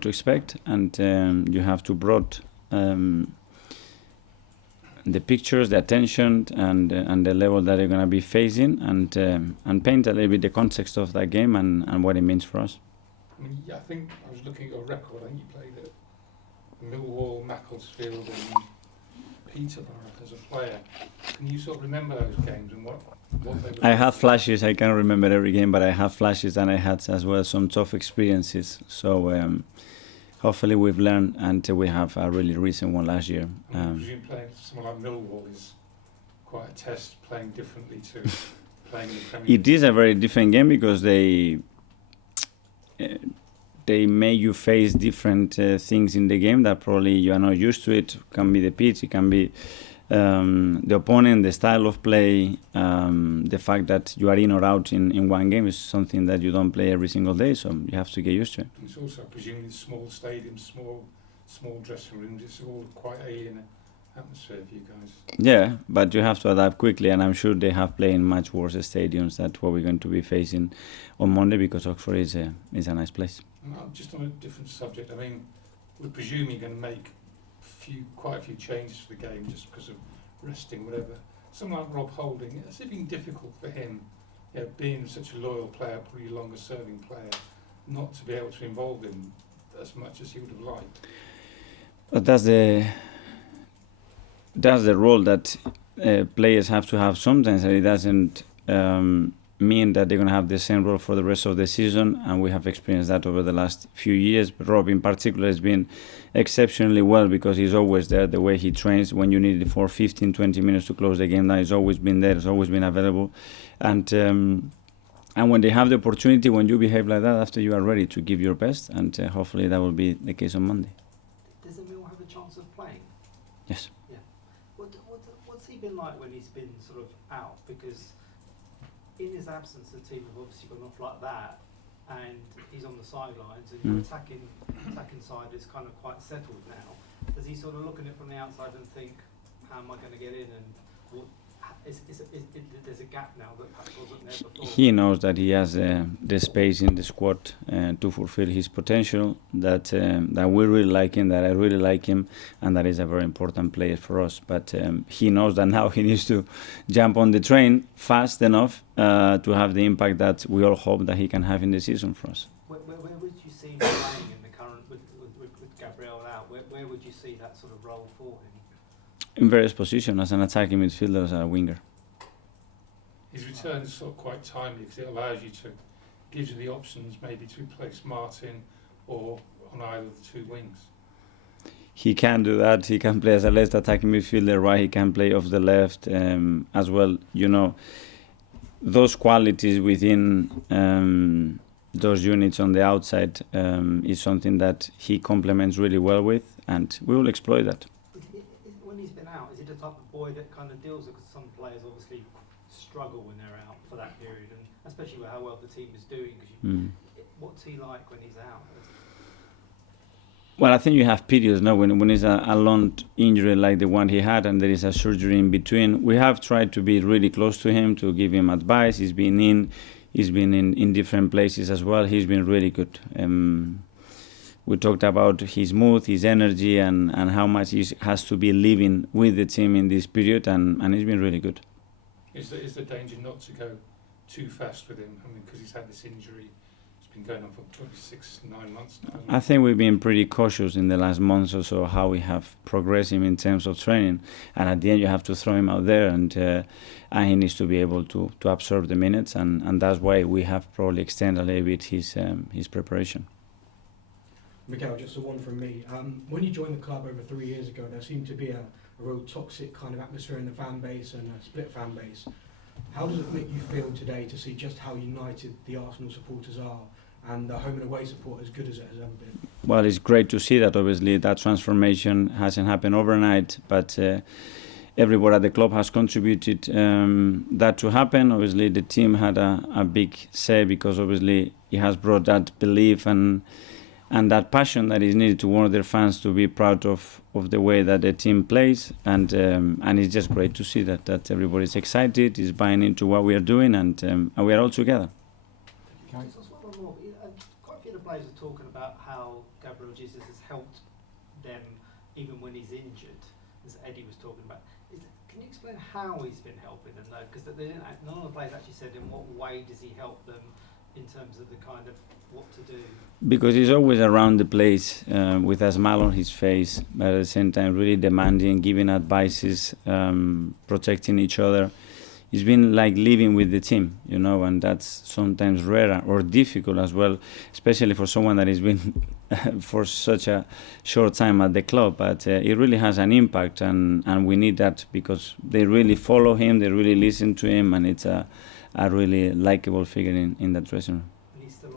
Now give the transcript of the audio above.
to expect, and you have to broad the pictures, the attention, and the level that they're going to be facing, and paint a little bit the context of that game and what it means for us. I mean, I think I was looking at your record. I think you played at Millwall, Macclesfield, and Peterborough as a player. Can you sort of remember those games and what they were? I have flashes. I can't remember every game, but I have flashes, and I had as well some tough experiences. So hopefully we've learned, and we have a really recent one last year. I presume playing someone like Millwall is quite a test, playing differently to playing in the Premier League. It is a very different game because they make you face different things in the game that probably you are not used to. It can be the pitch, it can be the opponent, the style of play, the fact that you are in or out in one game is something that you don't play every single day, so you have to get used to it. It's also presumably small stadiums, small dressing rooms. It's all quite alien atmosphere for you guys. Yeah, but you have to adapt quickly, and I'm sure they have played in much worse stadiums than what we're going to be facing on Monday, because Oxford is a nice place. Just on a different subject, I mean, we presume you're going to make quite a few changes for the game just because of resting, whatever. Someone like Rob Holding, has it been difficult for him, being such a loyal player, probably a longer serving player, not to be able to involve him as much as he would have liked? But that's the role that players have to have sometimes, and it doesn't mean that they're going to have the same role for the rest of the season, and we have experienced that over the last few years. But Rob in particular has been exceptionally well, because he's always there. The way he trains, when you need it for 15-20 minutes to close the game down, he's always been there, he's always been available, and when they have the opportunity, when you behave like that, after you are ready to give your best, and hopefully that will be the case on Monday. Does Emil have a chance of playing? Yes. Yeah. What's he been like when he's been sort of out? Because in his absence, the team have obviously gone off like that, and he's on the sidelines, and your attacking side is kind of quite settled now. Does he sort of look at it from the outside and think, how am I going to get in, and there's a gap now that perhaps wasn't there before? He knows that he has the space in the squad to fulfill his potential, that we really like him, that I really like him, and that is a very important player for us. But he knows that now he needs to jump on the train fast enough to have the impact that we all hope that he can have in the season for us. Where would you see him playing in the current, with Gabriel out? Where would you see that sort of role for him? In various positions, as an attacking midfielder, as a winger. His return is sort of quite timely because it allows you to, gives you the options maybe to replace Martin or on either of the two wings. He can do that. He can play as a left attacking midfielder, right? He can play off the left as well. You know, those qualities within those units on the outside is something that he complements really well with, and we will exploit that. When he's been out, is he the type of boy that kind of deals with, because some players obviously struggle when they're out for that period, and especially with how well the team is doing? What's he like when he's out? Well, I think you have periods now when it's a long injury like the one he had, and there is a surgery in between. We have tried to be really close to him, to give him advice. He's been in different places as well. He's been really good. We talked about his mood, his energy, and how much he has to be living with the team in this period, and he's been really good. Is there danger not to go too fast with him? I mean, because he's had this injury, it's been going on for probably 6-9 months now. I think we've been pretty cautious in the last months or so how we have progressed him in terms of training, and at the end you have to throw him out there, and he needs to be able to absorb the minutes, and that's why we have probably extended a little bit his preparation. Mikel, just one from me. When you joined the club over 3 years ago, there seemed to be a real toxic kind of atmosphere in the fan base and a split fan base. How does it make you feel today to see just how united the Arsenal supporters are, and the home and away support as good as it has ever been? Well, it's great to see that. Obviously, that transformation hasn't happened overnight, but everybody at the club has contributed that to happen. Obviously, the team had a big say, because obviously it has brought that belief and that passion that is needed to want their fans to be proud of the way that the team plays, and it's just great to see that everybody's excited, is buying into what we are doing, and we are all together. Quite a few of the players are talking about how Gabriel technologies has helped them even when he's injured, as Eddie was talking about. Can you explain how he's been helping them though? Because none of the players actually said in what way does he help them in terms of the kind of what to do. Because he's always around the place with a smile on his face, but at the same time really demanding, giving advices, protecting each other. He's been like living with the team, you know, and that's sometimes rare or difficult as well, especially for someone that has been for such a short time at the club. But it really has an impact, and we need that because they really follow him, they really listen to him, and it's a really likable figure in that dressing room.